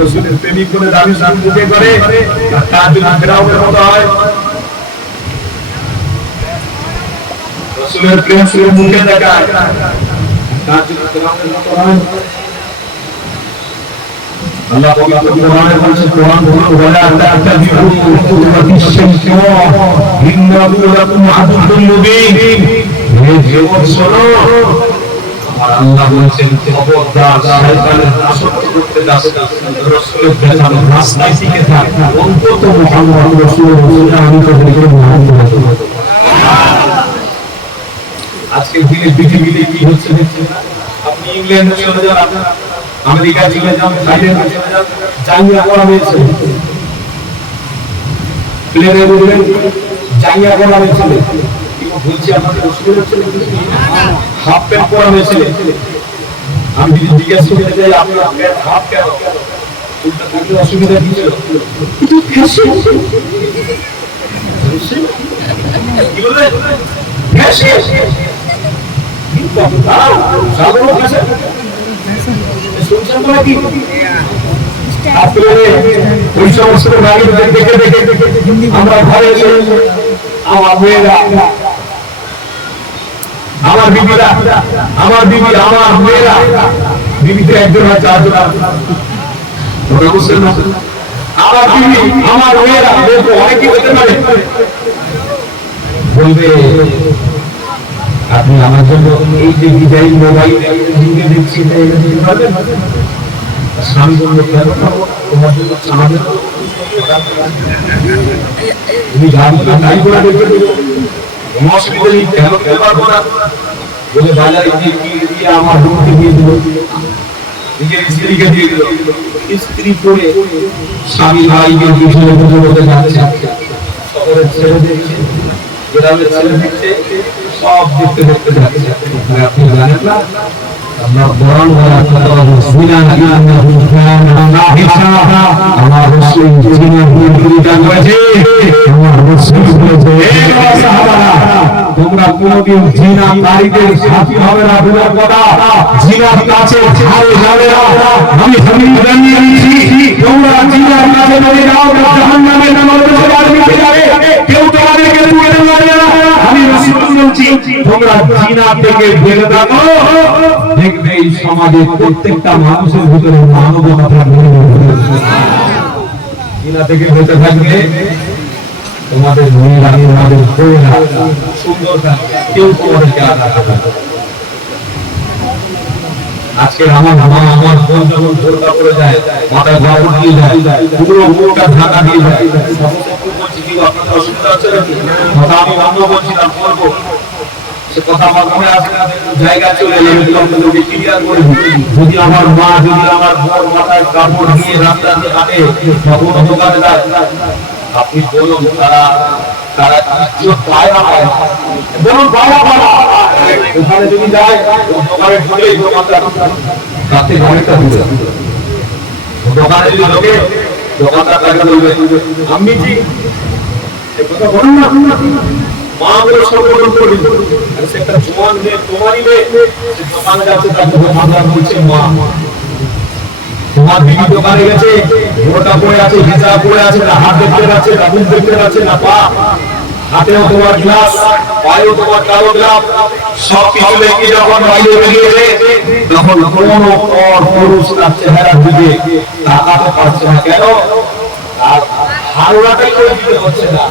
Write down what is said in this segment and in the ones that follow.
রাসূলের প্রেমিক বলে দাবি সামনে করে তার যদি ফেরাউনের মতো হয়, রাসূলের প্রেম সুরে মুখে দেখায় তার যদি ফেরাউনের মতো হয়। আল্লাহ পবিত্র কোরআনে বলেছেন, কোরআন বলে আল্লাহ তাআলা কুতুবাতিশ শাইতান ইন্নাহু লাকুম আদুউন মুবিন। হে জীবন শোনো, আর আল্লাহ বলেছেন খবরদার শয়তানের দাসত্ব করতে যাবে না, রাসূলের দেখানো রাস্তায় টিকে থাক, অন্তত মুহাম্মদ রাসূলুল্লাহ আমি তোদেরকে মুহাম্মদ। আজকে দিনে পৃথিবীতে কি হচ্ছে দেখছেন না? আপনি ইংল্যান্ডে চলে যান, আপনি আমেরিকা চলে যান, থাইল্যান্ডে চলে যান, জাঙ্গিয়া করা হয়েছে, প্লেনে উঠবেন জাঙ্গিয়া করা হয়েছে, বলছি আপনাদের রাসূলের ছেলে হাফ প্যান্ট পরা হয়েছে। আমি যদি জিজ্ঞেস করতে যাই আপনার প্যান্ট হাফ কেন, উল্টা থাকলে অসুবিধা কি ছিল? কিন্তু ফ্যাশন, কি বলবেন ফ্যাশন, কিন্তু আপনারা সাধারণ ফ্যাশন শুনছেন তো নাকি? আসলে ওই সমস্ত গাড়ি দেখে দেখে আমরা ঘরে এসে আমার মেয়েরা, আমার বিবিরা, আমার বিবি, আমার মেয়েরা, বিবিতে একজন হয় চারজন, বুঝছেন না? আমার বিবি, আমার মেয়েরা অনেকে হতে পারে বলবে আপনি আমার জন্য এই যে ডিজাইন মোবাইল দেখছি স্বামী বললো কেন তোমার জন্য চাঁদে তুমি গাড়ি করে দেখে দেবো, অসুবিধা নেই, কেন খেতে পারবো না বলে বাজারে গিয়ে আমার রুমকে দিয়ে দিল, নিজের স্ত্রীকে দিয়ে দিল। স্ত্রী পড়ে স্বামী ভাইকে পিছনে পুজোতে যাচ্ছে, শহরের ছেলে দেখছে, গ্রামের ছেলে দেখছে, সব দেখতে দেখতে যাচ্ছে। আপনি জানেন না আমার বরণ করা কথা জিনা ইন্নাহু কানা হিসাবা, আমার রাসূল জিনা বিরোধিতা করেছে, আমার রাসূল বলেছে হে সাহাবারা তোমরা কোনদিন জিনাকারীদের সাথী হবে না, বলার কথা জিনার কাছে ধারে যাবে না। আমি জানিয়ে দিচ্ছি তোমরা জিনার কাছে যদি যাও জাহান্নামে নামতে যাবে, কেউ তোমাদেরকে তুলে নেবে না। আমি রাসূল বলছি তোমরা জিনা থেকে বেঁচে থাকো, দেখবে এই সমাজে প্রত্যেকটা মানুষের ভিতরে মানবতা থাকবে। জিনা থেকে বেঁচে থাকবে তোমাদের মেয়েরা, তোমাদের বউরা সুন্দর থাকবে, কেউ তোমাদেরকে আঘাত করবে না। আজকে আমার মা আমার বোন যখন বোরকা পরে যায়, মাথায় কাপড় দিয়ে যায়, পুরো মুখটা ঢাকা দিয়ে যায়, বলছি কি আপনাদের অসুবিধা হচ্ছে নাকি? কথা আমি অন্য বলছিলাম বলবো, সে কথা আমার মনে আসে না, জায়গা চলে এলাম আপনাদেরকে ক্লিয়ার করে দিই। যদি আমার মা, যদি আমার বোন মাথায় কাপড় দিয়ে রাস্তাতে হাঁটে বা কোনো দোকানে যায়, আপনি বলুন তারা ইজ্জত পায় না পায়? বলুন পায় না পায়? ওখানে যদি যায় দোকানে ঢুকলেই দোকানদার তাতে অনেকটা দূরে, দোকানে যদি ঢোকে দোকানদার তাকে বলবে আমি জি কথা বলুন না, মা বলে সম্বোধন করবেন। সে একটা জোয়ান মেয়ে, তোমারই মেয়ে, সে দোকানে যাচ্ছে, তার দোকানদার বলছে মা। তোমার বিবি দোকানে গেছে, বোরকা পরে আছে, হিজাব পরে আছে, না হাত দেখতে পাচ্ছে, না মুখ দেখতে পাচ্ছে, না পা, হাতেও তোমার গ্লাস, পায়েও তোমার কালো গ্লাস, সবকিছু দেখে যখন বাইরে বেরিয়েছে তখন কোনো পর পুরুষ তার চেহারার দিকে তাকাতে পারছে না। কেন? আর হারুরাটাই করে দিতে হচ্ছে না,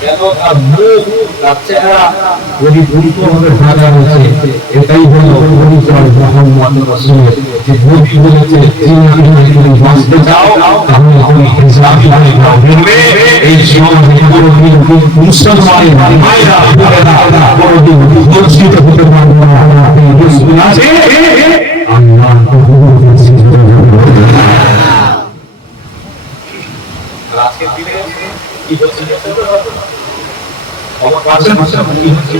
কেন? তার মুখ, তার চেহারা পরিপূর্ণভাবে ঢাকা রয়েছে। এটাই হলো পরিচয় মুহাম্মদ রাসূলের, যে নবী বলেছে যদি বাঁচতে চাও তাহলে তুমি হিজাবি হয়ে যাও। এই সমাজে কোনদিন মুসলমানের মায়েরা বোনেরা কোনদিন বঞ্চিত হতে পারবে না। রাসূল আছে আল্লাহ আজকের দিনে কি হচ্ছে আমার পাশে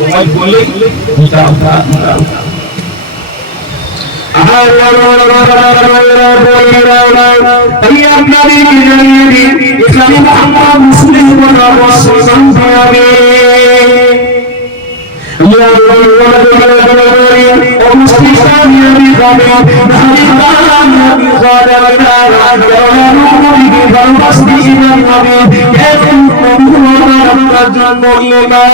মোবাইল বললেই আপনাদেরকে জানিয়ে দিই ইসলামী মুসলিম ইয়া রাব্বানি অবশ্যই কামিয়াবি হবে নারী কামিয়াবি হবে না ইয়া নবীকে ভালোবাসতে ইমান হবে এখন তোমার আপনার জন্য ইমান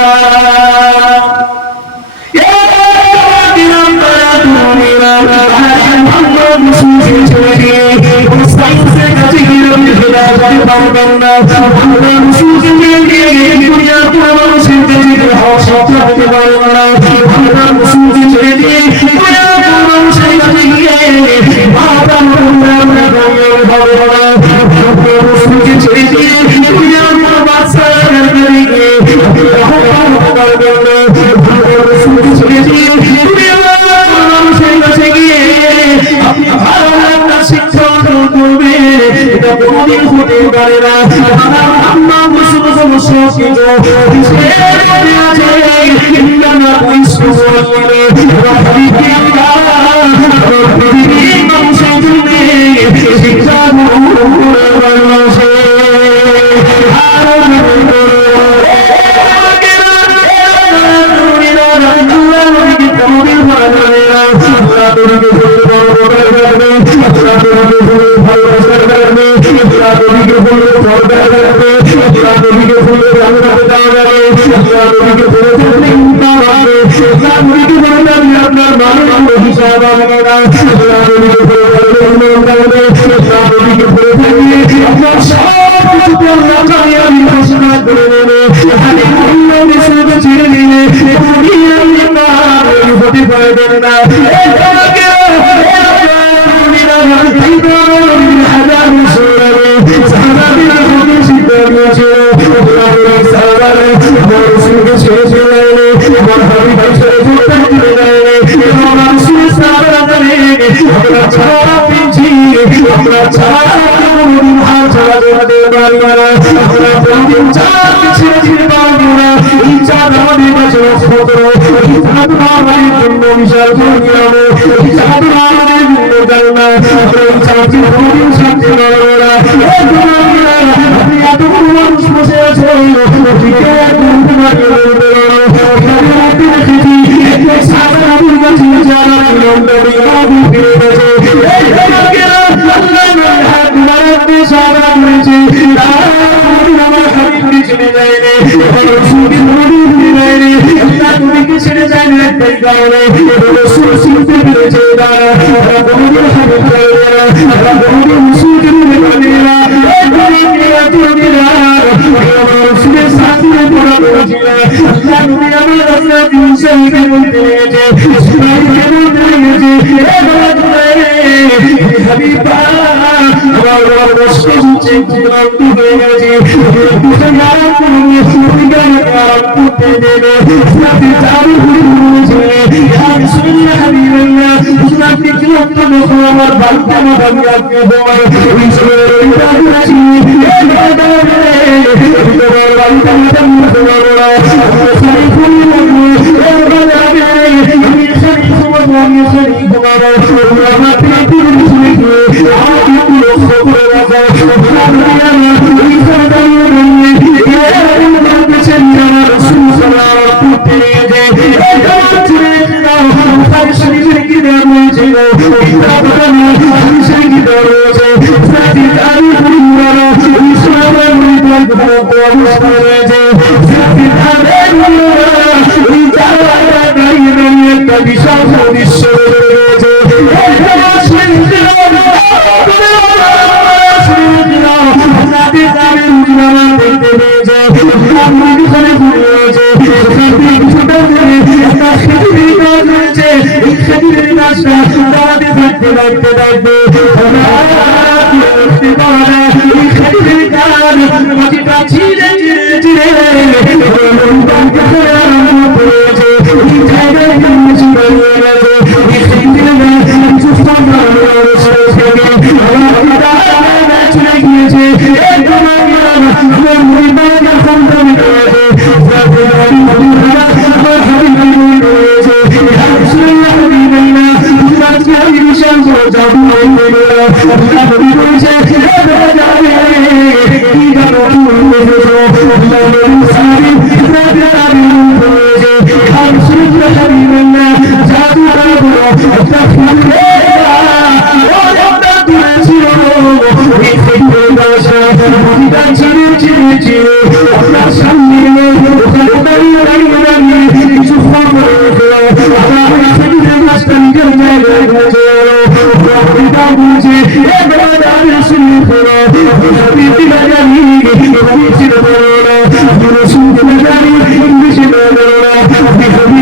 Jabu চিনেছি আপনার সামনে ওখানে দাঁড়িয়ে দাঁড়িয়ে দাঁড়িয়ে কিছু খবর আমার সামনে গাছটা নিজের জায়গায় গেছে পিতা বলছে এ বেড়াদার শুনে করো পিতা জানি ছিল বলো না শুনতে জানি ইংলিশে বলো না বিহাবি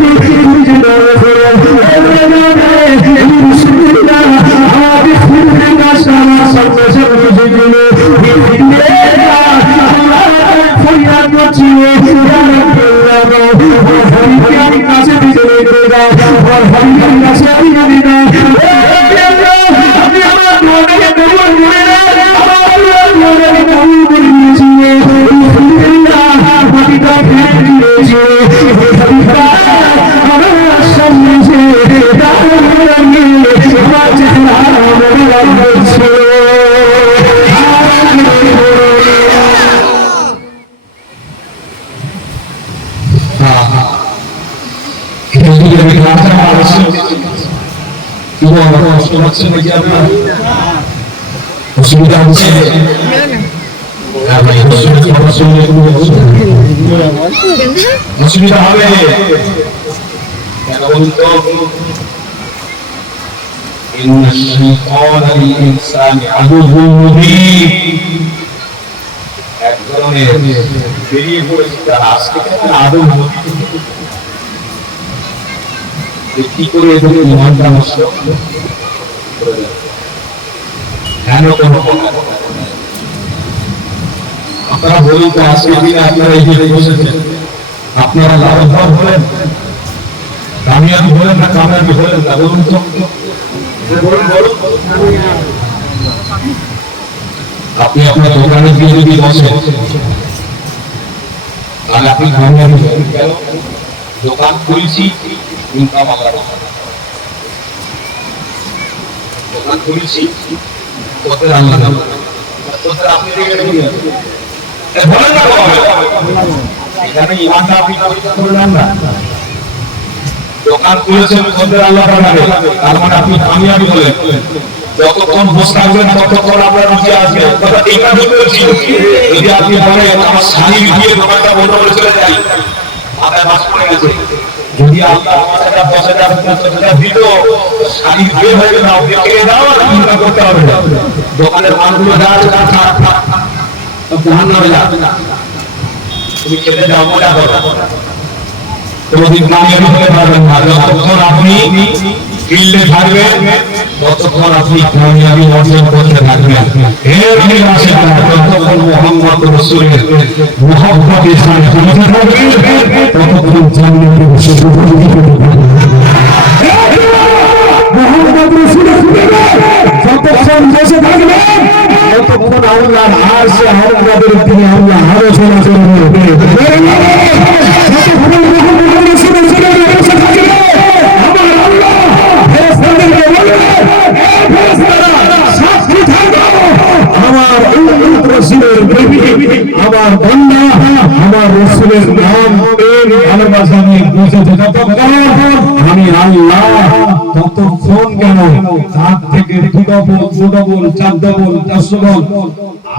দেখে বুঝে না করো এ বেড়াদার শুনে না আমাদের খুঁজে গাছটা আমার সামনে সামনে যেগুলো ফরিয়াদ করছিল আমি কাছে দিতে হরিয়ার কাছে আমি জানি না আপনি আমার মনে কবুল করে আমার মনে কবুল করে দিয়েছিল মাটিটা খেয়ে দিয়েছিল আমার সামনে যে আমার চেহারা মনে লাগছিল অসুবিধা হচ্ছে অসুবিধা হবে কেন বলুন তো এক ধরনের বেরিয়ে পড়েছে তারা আজ থেকে আদৌ কি করে ইমানটা নষ্ট কেন কোনো আপনারা বলুন তো আজকের দিনে আপনারা এই যে বসেছেন আপনারা লাভবান হলেন কামিয়াবি হলেন না কামিয়াবি হলেন না বলুন তো আপনি আপনার দোকানে গিয়ে যদি বসেন তাহলে আপনি কামিয়াবি হলেন কেন দোকান খুলছি ইনকাম আল্লাহ দোকান খুলছি তোদের আল্লাহ তোদের আপনি বলেন না এখানে ইমানটা আপনি পরিচয় করলেন না দোকান খুলেছেন তোদের আল্লাহ বানাবে তার মানে আপনি কামিয়াবি হলেন যতক্ষণ বসে থাকবেন ততক্ষণ আপনার রুজি আসবে কথা ঠিক না বলছি যদি আপনি বলেন আমার স্বামী দিয়ে দোকানটা বন্ধ করে চলে যাই মাথায় বাস পড়ে গেছে যদি আল্লাহ 50,000 50,000 দিত শাড়ি বের হয়ে নাও দেখে দাও আর চিন্তা করতে হবে দোকানের মালগুলো যা আছে তা থাক সব জাহান্নামে যাবে না তুমি খেতে যাও মজা করো কোনদিন কামিয়াবি হতে পারবেন না যতক্ষণ আপনি ফিল্ডে থাকবেন ততক্ষণ আপনি কামিয়াবি অর্জন করতে থাকবেন এর আগে যতক্ষণ মুহাম্মদ রাসূলের মুহাব্বতের সাথে জড়িত থাকবেন ততক্ষণ জান্নাতে বসে মুহাম্মদ রাসূলের যতক্ষণ বসে থাকবেন ততক্ষণ আল্লাহর আরশে আমাদের দিকে আল্লাহ আলোচনা করবে যতক্ষণ মুহাম্মদ রাসূলের বসে থাকবে আমার আল্লাহ ফেরেশতাদেরকে বলবে হে ফেরেশতারা সাক্ষী থাকো আমার উম্মত রাসূলের নবী আমার বান্দা আমার রাসূলের নাম প্রেম ভালোবাসা নিয়ে বসে যতক্ষণ আমি আল্লাহ ততক্ষণ কেন তার থেকে 2 ডবল 4 ডবল 10 ডবল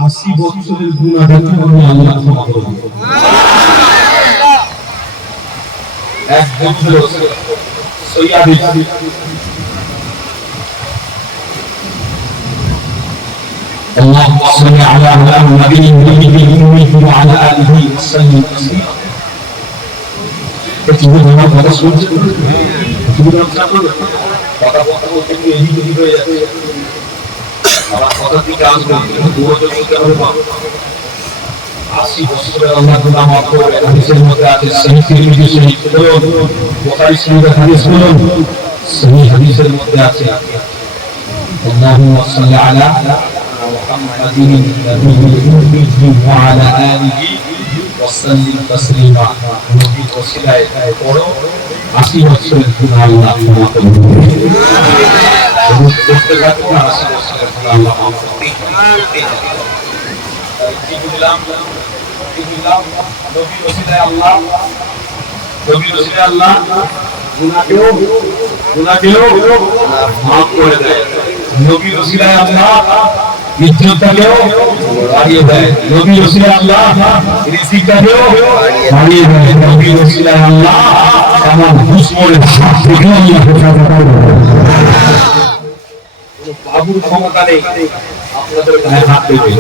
80 বছরের গুনাহটা আমি আল্লাহ ক্ষমা করব এক বছর সৈয়াদি اللهم صل على النبي الأمي وعلى آله وسلم تسليما একটু আমার কথা শুনছেন কথা বলতে গিয়ে এদিক হয়ে যাচ্ছে আমার কথা দিকে আসবেন দূরত্ব বলতে হবে 80 বছরের আল্লাহ গুনাহ মাফ করবেন হাদিসের মধ্যে আছে সহিহ তিরমিজি শরীফ বলুন বুখারী শরীফের হাদিস বলুন সহিহ হাদিসের মধ্যে আছে আল্লাহুম্মা সাল্লি আলা মুহাম্মাদিন নবিয়্যিহি ওয়া আলা আলিহি ওয়া সাল্লিম তাসলিমা নবীর ওসিলায় পড়ো 80 বছরের গুনাহ আল্লাহ ক্ষমা করবেন করতে থাকুন 80 বছরের গুনাহ আল্লাহ মাফ করবেন কি বুঝলাম নবীর ওসিলায় আল্লাহ গুনাহকেও মাফ করে দেয় নবীর ওসিলায় আল্লাহ ইজ্জতটাকেও বাড়িয়ে দেয়। নবী ওসিলা আল্লাহ রিজিকটাকেও বাড়িয়ে দেয়। নবী ওসিলা আল্লাহ আমার দুশমনের হাত থেকে আল্লাহ হেফাজত করবে। বাবুর ক্ষমতা নেই আপনাদের গায়ে হাত দেবে।